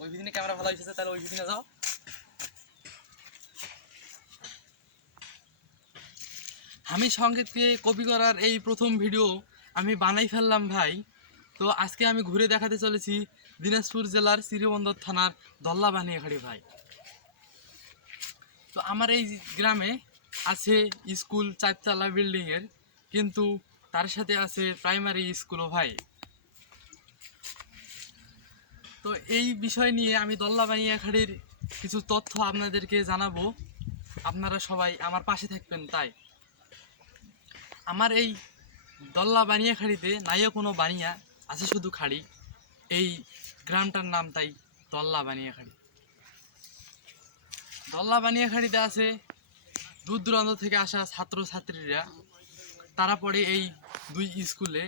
ওই ভিদিনে ক্যামেরা ভালো হয়েছে, তাহলে ওই ভিদিনে যাও। আমি সংকেতকে কপি করার এই প্রথম ভিডিও আমি বানাই ফেললাম ভাই। তো আজকে আমি ঘুরে দেখাতে চলেছি দিনাজপুর জেলার শ্রীবন্দর থানার দল্লা বানিয়াখাড়ি ভাই। তো আমার এই গ্রামে আছে স্কুল 4 তলা বিল্ডিংয়ের, কিন্তু তার সাথে আছে প্রাইমারি স্কুলও ভাই। তো এই বিষয় নিয়ে আমি দল্লা বানিয়াখাড়ির কিছু তথ্য আপনাদেরকে জানাবো, আপনারা সবাই আমার পাশে থাকবেন। তাই আমার এই দল্লা বানিয়াখাড়িতে নাইও কোনো বানিয়া, আছে শুধু খাড়ি। এই গ্রামটার নাম তাই দল্লা বানিয়াখাড়ি। দল্লা বানিয়াখাড়িতে আছে দূর দূরান্ত থেকে আসা ছাত্রছাত্রীরা, তারা পড়ে এই 2 স্কুলে।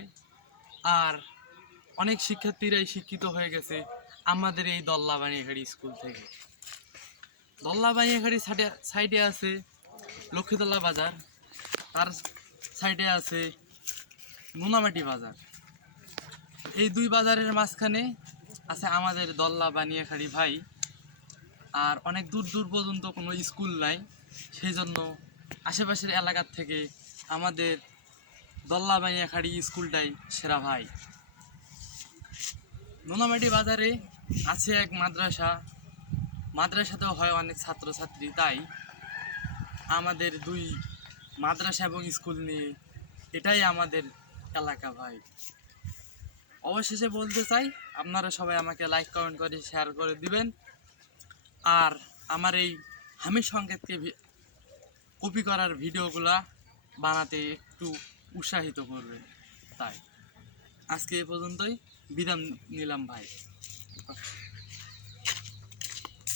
আর অনেক শিক্ষার্থীরাই শিক্ষিত হয়ে গেছে আমাদের এই দল্লা বানিয়াখাড়ি স্কুল থেকে। দল্লা বানিয়াখাড়ি সাইডে আছে লক্ষ্মীতলা বাজার, তার সাইডে আছে নোনামাটি বাজার। এই 2 বাজারের মাঝখানে আছে আমাদের দল্লা বানিয়াখাড়ি ভাই। আর অনেক দূর দূর পর্যন্ত কোনো স্কুল নাই, সেই জন্য আশেপাশের এলাকার থেকে আমাদের দল্লা বানিয়াখাড়ি স্কুলটাই সেরা ভাই। নোনামাটি বাজারে আছে এক মাদ্রাসাতেও হয় অনেক ছাত্রছাত্রী। তাই আমাদের 2 মাদ্রাসা এবং স্কুল নিয়ে এটাই আমাদের এলাকা ভাই। অবশেষে বলতে চাই, আপনারা সবাই আমাকে লাইক কমেন্ট করে শেয়ার করে দিবেন, আর আমার এই হামিদ সংকেতকে কপি করার ভিডিওগুলা বানাতে একটু উৎসাহিত করবেন। তাই আজকে এ পর্যন্তই, বিদায় নিলাম ভাই।